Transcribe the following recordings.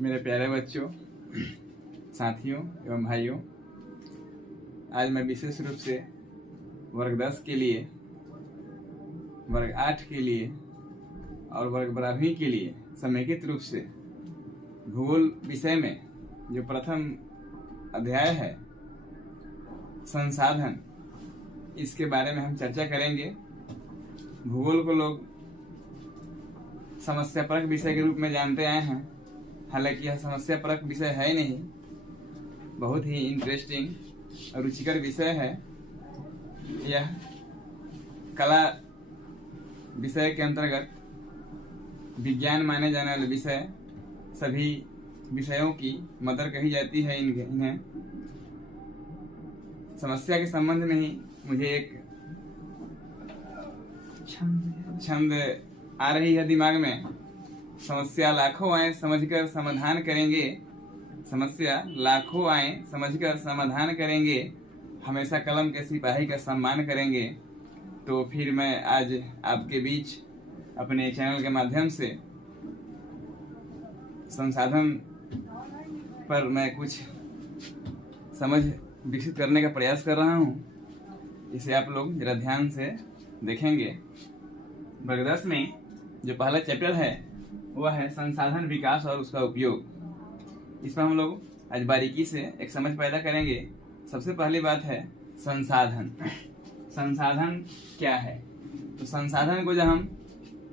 मेरे प्यारे बच्चों, साथियों एवं भाइयों, आज मैं विशेष रूप से वर्ग 10 के लिए, वर्ग 8 के लिए और वर्ग 12वीं के लिए समेकित रूप से भूगोल विषय में जो प्रथम अध्याय है संसाधन, इसके बारे में हम चर्चा करेंगे। भूगोल को लोग समस्यापरक विषय के रूप में जानते आए हैं, हालांकि यह समस्यापरक विषय है नहीं, बहुत ही इंटरेस्टिंग और रुचिकर विषय है। यह कला विषय के अंतर्गत विज्ञान माने जाने वाले विषय, सभी विषयों की मदर कही जाती है। इन्हें समस्या के संबंध में ही मुझे एक छंद आ रही है दिमाग में। समस्या लाखों आए समझकर समाधान करेंगे, समस्या लाखों आए समझकर समाधान करेंगे, हमेशा कलम के सिपाही का सम्मान करेंगे। तो फिर मैं आज आपके बीच अपने चैनल के माध्यम से संसाधन पर मैं कुछ समझ विकसित करने का प्रयास कर रहा हूँ। इसे आप लोग जरा ध्यान से देखेंगे। वर्ग 10 में जो पहला चैप्टर है वह है संसाधन विकास और उसका उपयोग। इस पर हम लोग आज बारीकी से एक समझ पैदा करेंगे। सबसे पहली बात है संसाधन। संसाधन क्या है? तो संसाधन को जब हम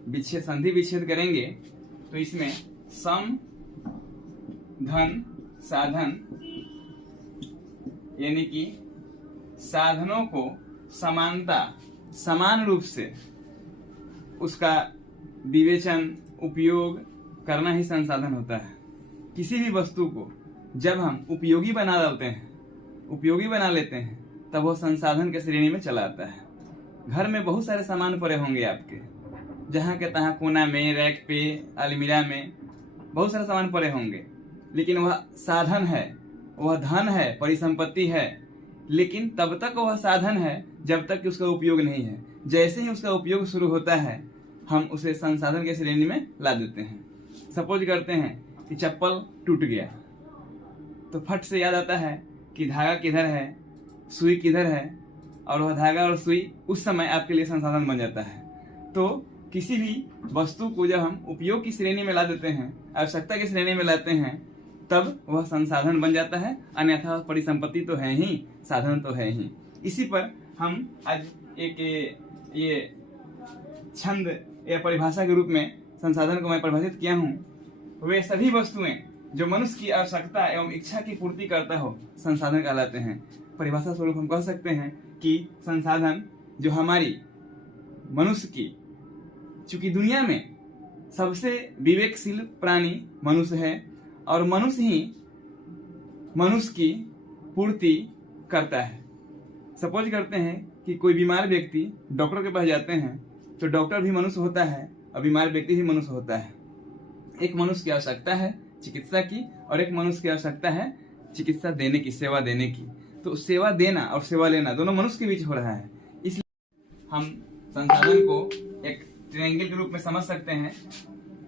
संधि विच्छेद करेंगे तो इसमें सम, धन, साधन, यानी कि साधनों को समानता, समान रूप से उसका विवेचन, उपयोग करना ही संसाधन होता है। किसी भी वस्तु को जब हम उपयोगी बना लेते हैं तब वो संसाधन के श्रेणी में चला आता है। घर में बहुत सारे सामान पड़े होंगे आपके, जहाँ के तहाँ कोना में, रैक पे, अलमीरा में बहुत सारे सामान पड़े होंगे, लेकिन वह साधन है, वह धन है, परिसंपत्ति है, लेकिन तब तक वह साधन है जब तक कि उसका उपयोग नहीं है। जैसे ही उसका उपयोग शुरू होता है हम उसे संसाधन के श्रेणी में ला देते हैं। सपोज करते हैं कि चप्पल टूट गया तो फट से याद आता है कि धागा किधर है, सुई किधर है, और वह धागा और सुई उस समय आपके लिए संसाधन बन जाता है। तो किसी भी वस्तु को जब हम उपयोग की श्रेणी में ला देते हैं, आवश्यकता की श्रेणी में लाते हैं, तब वह संसाधन बन जाता है। अन्यथा परिसंपत्ति तो है ही, साधन तो है ही। इसी पर हम आज एक ये छंद या परिभाषा के रूप में संसाधन को मैं परिभाषित किया हूँ। वे सभी वस्तुएं जो मनुष्य की आवश्यकता एवं इच्छा की पूर्ति करता हो, संसाधन कहलाते हैं। परिभाषा स्वरूप हम कह सकते हैं कि संसाधन जो हमारी मनुष्य की, चूंकि दुनिया में सबसे विवेकशील प्राणी मनुष्य है और मनुष्य ही मनुष्य की पूर्ति करता है। सपोज करते हैं कि कोई बीमार व्यक्ति डॉक्टर के पास जाते हैं तो डॉक्टर भी मनुष्य होता है और बीमार व्यक्ति भी मनुष्य होता है। एक मनुष्य की आवश्यकता है चिकित्सा की और एक मनुष्य की आवश्यकता है चिकित्सा देने की, सेवा देने की। तो सेवा देना और सेवा लेना दोनों मनुष्य के बीच हो रहा है। इसलिए हम संसाधन को एक ट्रायंगल के रूप में समझ सकते हैं।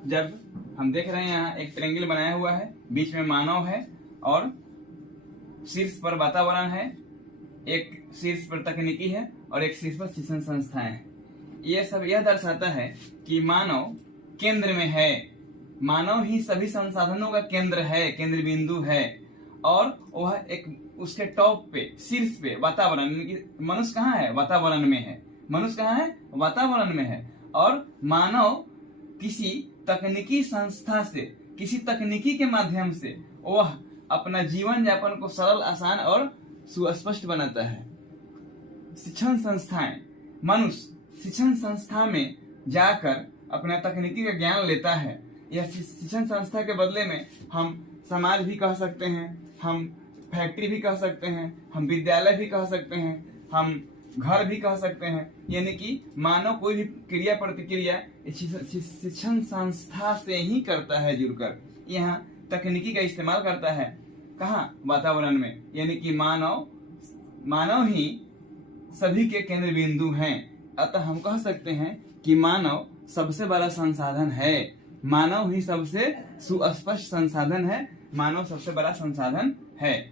जब हम देख रहे हैं यहाँ एक ट्रायंगल बनाया हुआ है, बीच में मानव है और शीर्ष पर वातावरण है, एक शीर्ष पर तकनीकी है और एक शीर्ष पर शिक्षण संस्थाएं हैं। ये सब यह दर्शाता है कि मानव केंद्र में है, मानव ही सभी संसाधनों का केंद्र है, केंद्र बिंदु है। और वह एक उसके टॉप पे, शीर्ष पे वातावरण, मनुष्य कहाँ है? वातावरण में है। मनुष्य कहाँ है? वातावरण में है। और मानव किसी तकनीकी संस्था से, किसी तकनीकी के माध्यम से वह अपना जीवन यापन को सरल, आसान और सुस्पष्ट बनाता है। शिक्षण संस्थाएं, मनुष्य शिक्षण संस्था में जाकर अपना तकनीकी का ज्ञान लेता है। यह शिक्षण संस्था के बदले में हम समाज भी कह सकते हैं, हम फैक्ट्री भी कह सकते हैं, हम विद्यालय भी कह सकते हैं, हम घर भी कह सकते हैं। यानी कि मानव कोई भी क्रिया प्रतिक्रिया शिक्षण संस्था से ही करता है जुड़कर। यहाँ तकनीकी का इस्तेमाल करता है, कहाँ? वातावरण में। यानी कि मानव ही सभी के केंद्र बिंदु हैं। अतः हम कह सकते हैं कि मानव सबसे बड़ा संसाधन है। मानव ही सबसे सुस्पष्ट संसाधन है, मानव सबसे बड़ा संसाधन है।